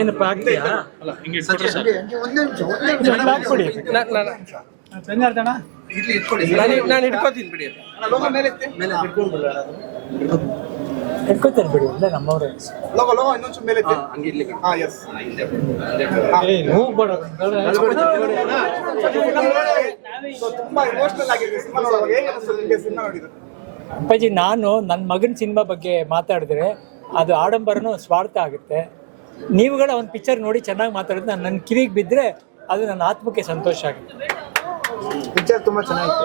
ಏನಪ್ಪ ಆಗ್ತೀಯಾ? ನಾನು ಇಟ್ಕೋತೀನಿ ಬಿಡಿ, ಇಟ್ಕೋತೀನಿ ಬಿಡಿ. ಇಲ್ಲ ನಮ್ಮವ್ರೆ ಅಪ್ಪಾಜಿ, ನಾನು ನನ್ನ ಮಗನ ಸಿನಿಮಾ ಬಗ್ಗೆ ಮಾತಾಡಿದ್ರೆ ಅದು ಆಡಂಬರನೂ ಸ್ವಾರ್ಥ ಆಗುತ್ತೆ. ನೀವುಗಳ ಒಂದು ಪಿಕ್ಚರ್ ನೋಡಿ ಚೆನ್ನಾಗಿ ಮಾತಾಡಿದ್ರೆ ನನ್ನ ಕಿವಿಗೆ ಬಿದ್ದರೆ ಅದು ನನ್ನ ಆತ್ಮಕ್ಕೆ ಸಂತೋಷ ಆಗುತ್ತೆ. ಪಿಕ್ಚರ್ ತುಂಬಾ ಚೆನ್ನಾಗಿತ್ತು.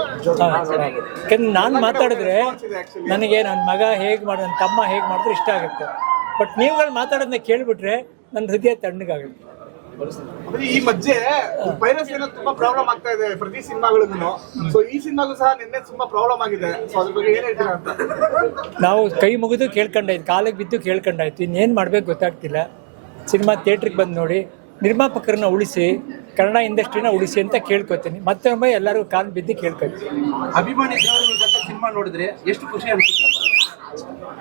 ಯಾಕಂದ್ರೆ ನಾನು ಮಾತಾಡಿದ್ರೆ ನನಗೆ ನನ್ನ ಮಗ ಹೇಗೆ ಮಾಡಿ, ನನ್ನ ತಮ್ಮ ಹೇಗೆ ಮಾಡಿದ್ರೆ ಇಷ್ಟ ಆಗುತ್ತೆ. ಬಟ್ ನೀವುಗಳು ಮಾತಾಡೋದನ್ನ ಕೇಳಿಬಿಟ್ರೆ ನನ್ನ ಹೃದಯ ತಣ್ಣಗಾಗುತ್ತೆ. ಈ ಮಧ್ಯೆ ಪೈರಸಿ ತುಂಬಾ ಪ್ರಾಬ್ಲಮ್ ಆಗ್ತಾ ಇದೆ ಪ್ರತಿ ಸಿನಿಮಾಗಳಿಗೂ. ಸೊ ಈ ಸಿನಿಮಾಗೂ ಸಹ ನಿನ್ನೆ ತುಂಬಾ ಪ್ರಾಬ್ಲಮ್ ಆಗಿದೆ. ಸೊ ಅದ್ರ ಬಗ್ಗೆ ಏನ್ ಹೇಳ್ತೀರಾ ಅಂತ ನಾವು ಕೈ ಮುಗಿದು ಕೇಳ್ಕೊಂಡಾಯ್ತು, ಕಾಲಿಗೆ ಬಿದ್ದು ಕೇಳ್ಕೊಂಡಾಯ್ತು. ಇನ್ನೇನು ಮಾಡ್ಬೇಕು ಗೊತ್ತಾಗ್ತಿಲ್ಲ. ಸಿನಿಮಾ ಥಿಯೇಟ್ರಿಗೆ ಬಂದು ನೋಡಿ, ನಿರ್ಮಾಪಕರನ್ನ ಉಳಿಸಿ, ಕನ್ನಡ ಇಂಡಸ್ಟ್ರಿನ ಉಳಿಸಿ ಅಂತ ಕೇಳ್ಕೊತೀನಿ. ಮತ್ತೊಮ್ಮೆ ಎಲ್ಲರಿಗೂ ಕಾಲು ಬಿದ್ದು ಕೇಳ್ಕೊತೀನಿ. ಅಭಿಮಾನಿ ದೇವರುಗಳ ಜೊತೆ ಸಿನಿಮಾ ನೋಡಿದ್ರೆ ಎಷ್ಟು ಖುಷಿ ಅನ್ಸುತ್ತೆ?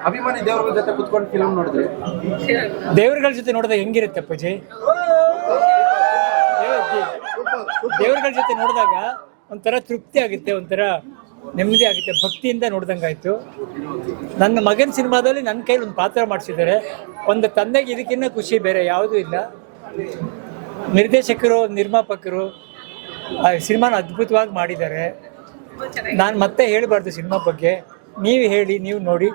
ಅಭಿಮಾನಿ ದೇವರುಗಳ ಜೊತೆ ಕುತ್ಕೊಂಡು ಫಿಲ್ಮ್ ನೋಡಿದ್ರೆ, ದೇವರುಗಳ ಜೊತೆ ನೋಡಿದಾಗ ಹೆಂಗಿರುತ್ತೆ ಅಪ್ಪಾಜಿ? ದೇವರುಗಳ ಜೊತೆ ನೋಡಿದಾಗ ಒಂಥರ ತೃಪ್ತಿ ಆಗುತ್ತೆ, ಒಂಥರ ನೆಮ್ಮದಿ ಆಗುತ್ತೆ, ಭಕ್ತಿಯಿಂದ ನೋಡ್ದಂಗಾಯ್ತು. ನನ್ನ ಮಗನ ಸಿನಿಮಾದಲ್ಲಿ ನನ್ನ ಕೈಲಿ ಒಂದು ಪಾತ್ರ ಮಾಡಿಸಿದ್ದಾರೆ. ಒಂದು ತಂದೆಗೆ ಇದಕ್ಕಿಂತ ಖುಷಿ ಬೇರೆ ಯಾವುದೂ ಇಲ್ಲ. ನಿರ್ದೇಶಕರು, ನಿರ್ಮಾಪಕರು ಸಿನಿಮಾನ ಅದ್ಭುತವಾಗಿ ಮಾಡಿದ್ದಾರೆ. ನಾನು ಮತ್ತೆ ಹೇಳಬಾರ್ದು ಸಿನಿಮಾ ಬಗ್ಗೆ. ನೀವು ಹೇಳಿ, ನೀವು ನೋಡಿ,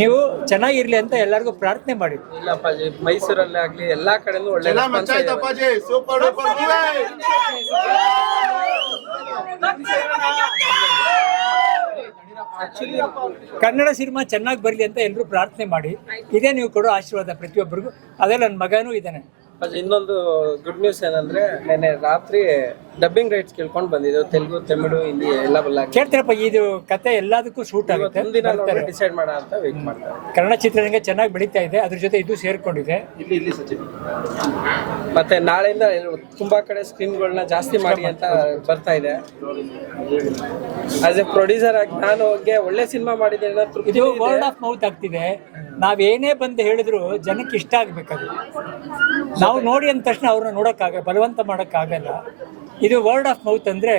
ನೀವು ಚೆನ್ನಾಗಿರ್ಲಿ ಅಂತ ಎಲ್ಲರಿಗೂ ಪ್ರಾರ್ಥನೆ ಮಾಡಿ. ಇಲ್ಲಪ್ಪಾಜಿ, ಮೈಸೂರಲ್ಲೇ ಆಗ್ಲಿ ಎಲ್ಲಾ ಕಡೆನೂ ಒಳ್ಳೆ ಕನ್ನಡ ಸಿನಿಮಾ ಚೆನ್ನಾಗಿ ಬರಲಿ ಅಂತ ಎಲ್ಲರೂ ಪ್ರಾರ್ಥನೆ ಮಾಡಿ. ಇದೇ ನೀವು ಕೊಡೋ ಆಶೀರ್ವಾದ ಪ್ರತಿಯೊಬ್ಬರಿಗೂ. ಅದೇ ನನ್ನ ಮಗನೂ ಇದ್ದಾನೆ. ಇನ್ನೊಂದು ಗುಡ್ ನ್ಯೂಸ್ ಏನಂದ್ರೆ, ನೆನ್ನೆ ರಾತ್ರಿ ಡಬ್ಬಿಂಗ್ ರೈಟ್ಸ್ ಕೇಳ್ಕೊಂಡು ಬಂದಿದ್ದು. ತೆಲುಗು, ತಮಿಳು, ಹಿಂದಿ ಎಲ್ಲ ಬಲ್ಲ ಕೇಳ್ತಾರಪ್ಪ. ಇದು ಕತೆ ಎಲ್ಲದಕ್ಕೂ ಶೂಟ್ ಆಗುತ್ತೆ. ಡಿಸೈಡ್ ಮಾಡ ಅಂತ ವೇಟ್ ಮಾಡ್ತಾರೆ. ಕನ್ನಡ ಚಿತ್ರರಂಗ ಚೆನ್ನಾಗಿ ಬೆಳೀತಾ ಇದೆ, ಅದ್ರ ಜೊತೆ ಇದು ಸೇರ್ಕೊಂಡಿದೆ. ಮತ್ತೆ ನಾಳೆಯಿಂದ ತುಂಬಾ ಕಡೆ ಸ್ಕ್ರೀನ್ಗಳನ್ನ ಜಾಸ್ತಿ ಮಾಡಿ ಅಂತ ಬರ್ತಾ ಇದೆ. ಆಸ್ ಎ ಪ್ರೊಡ್ಯೂಸರ್ ಆಗಿ ನಾನು ಒಳ್ಳೆ ಸಿನಿಮಾ ಮಾಡಿದೆ. ಇದು ವರ್ಡ್ ಆಫ್ ಮೌತ್ ಆಗ್ತಿದೆ. ನಾವೇನೇ ಬಂದು ಹೇಳಿದ್ರು ಜನಕ್ಕೆ ಇಷ್ಟ ಆಗ್ಬೇಕದು. ನಾವು ನೋಡಿ ಅಂದ ತಕ್ಷಣ ಅವ್ರನ್ನ ನೋಡೋಕ್ಕಾಗಲ್ಲ, ಬಲವಂತ ಮಾಡೋಕ್ಕಾಗಲ್ಲ. ಇದು ವರ್ಡ್ ಆಫ್ ಮೌತ್ ಅಂದರೆ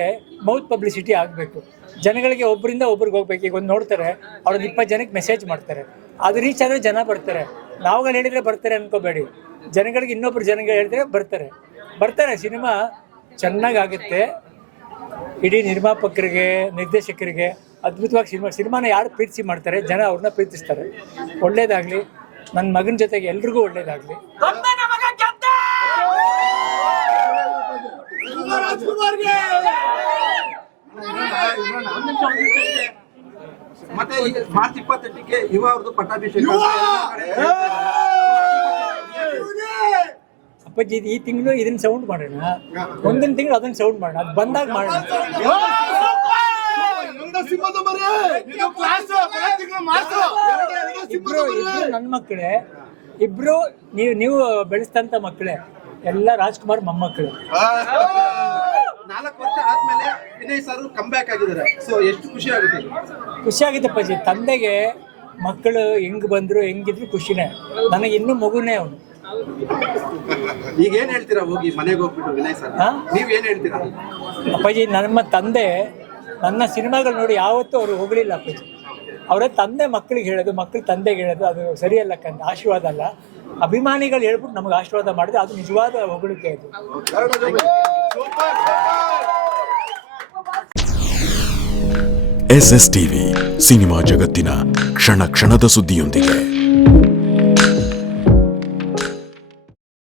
ಮೌತ್ ಪಬ್ಲಿಸಿಟಿ ಆಗಬೇಕು. ಜನಗಳಿಗೆ ಒಬ್ಬರಿಂದ ಒಬ್ರಿಗೆ ಹೋಗ್ಬೇಕು. ಈಗ ಒಂದು ನೋಡ್ತಾರೆ, ಅವ್ರನ್ನ 20 ಜನಕ್ಕೆ ಮೆಸೇಜ್ ಮಾಡ್ತಾರೆ, ಅದು ರೀಚ್ ಆದರೆ ಜನ ಬರ್ತಾರೆ. ನಾವುಗಳು ಹೇಳಿದರೆ ಬರ್ತಾರೆ ಅನ್ಕೋಬೇಡಿ. ಜನಗಳಿಗೆ ಇನ್ನೊಬ್ರು ಜನಗಳು ಹೇಳಿದ್ರೆ ಬರ್ತಾರೆ. ಸಿನಿಮಾ ಚೆನ್ನಾಗಾಗುತ್ತೆ. ಇಡೀ ನಿರ್ಮಾಪಕರಿಗೆ, ನಿರ್ದೇಶಕರಿಗೆ ಅದ್ಭುತವಾಗಿ ಸಿನಿಮಾನ ಯಾರು ಪ್ರೀತಿಸಿ ಮಾಡ್ತಾರೆ, ಜನ ಅವ್ರನ್ನ ಪ್ರೀತಿಸ್ತಾರೆ. ಒಳ್ಳೇದಾಗಲಿ, ನನ್ನ ಮಗನ ಜೊತೆಗೆ ಎಲ್ರಿಗೂ ಒಳ್ಳೇದಾಗಲಿ. ಮತ್ತೆ ಮಾರ್ಚ್ 28ಕ್ಕೆ ಯುವ ಅವ್ರದ್ದು ಪಟ್ಟಾಭಿಷೇಕ. ಅಪ್ಪಾಜಿ, ಈ ತಿಂಗಳು ಇದನ್ನ ಸೌಂಡ್ ಮಾಡೋಣ, ಮುಂದಿನ ತಿಂಗಳು ಅದನ್ನ ಸೌಂಡ್ ಮಾಡೋಣ, ಅದು ಬಂದಾಗ ಮಾಡೋಣ. ಇಬ್ರು ನನ್ನ ಮಕ್ಕಳೇ, ಇಬ್ರು ನೀವು ಬೆಳೆಸ್ತಂತ ಮಕ್ಕಳೇ, ಎಲ್ಲ ರಾಜ್ಕುಮಾರ್ ಮೊಮ್ಮಕ್ಕಳು. 4 ವರ್ಷ ಆದ್ಮೇಲೆ ವಿನಯ್ ಸರ್ ಕಮ್ ಬ್ಯಾಕ್ ಆಗಿದ್ದಾರೆ. ಸೊ ಎಷ್ಟು ಖುಷಿ ಆಗುತ್ತೆ? ಖುಷಿ ಆಗುತ್ತೆ ಅಪ್ಪಾಜಿ. ತಂದೆಗೆ ಮಕ್ಕಳು ಹೆಂಗ್ ಬಂದ್ರು ಹೆಂಗಿದ್ರು ಖುಷಿನೇ. ನನಗೆ ಇನ್ನೂ ಮಗುನೇ ಅವನು. ಈಗ ಏನ್ ಹೇಳ್ತೀರಾ ಹೋಗಿ ಮನೆಗೆ ಹೋಗ್ಬಿಟ್ಟು ವಿನಯ್ ಸರ್? ನೀವ್ ಏನ್ ಹೇಳ್ತೀರಾ? ಅಪ್ಪಾಜಿ, ನಮ್ಮ ತಂದೆ ನನ್ನ ಸಿನಿಮಾಗಳು ನೋಡಿ ಯಾವತ್ತೂ ಅವರು ಹೋಗಲಿಲ್ಲ ಅಪ್ಪಾಜಿ. ಅವರ ತಂದೆ ಮಕ್ಕಳಿಗೆ ಹೇಳೋದು, ಮಕ್ಕಳು ತಂದೆಗೆ ಹೇಳೋದು ಅದು ಸರಿಯಲ್ಲ. ಆಶೀರ್ವಾದ ಅಲ್ಲ. ಅಭಿಮಾನಿಗಳು ಹೇಳ್ಬಿಟ್ಟು ನಮಗೆ ಆಶೀರ್ವಾದ ಮಾಡಿದ್ರೆ ಅದು ನಿಜವಾದ ಹೊಗಳಿಕೆ. ಅದು SS TV ಸಿನಿಮಾ ಜಗತ್ತಿನ ಕ್ಷಣ ಕ್ಷಣದ ಸುದ್ದಿಯೊಂದಿಗೆ.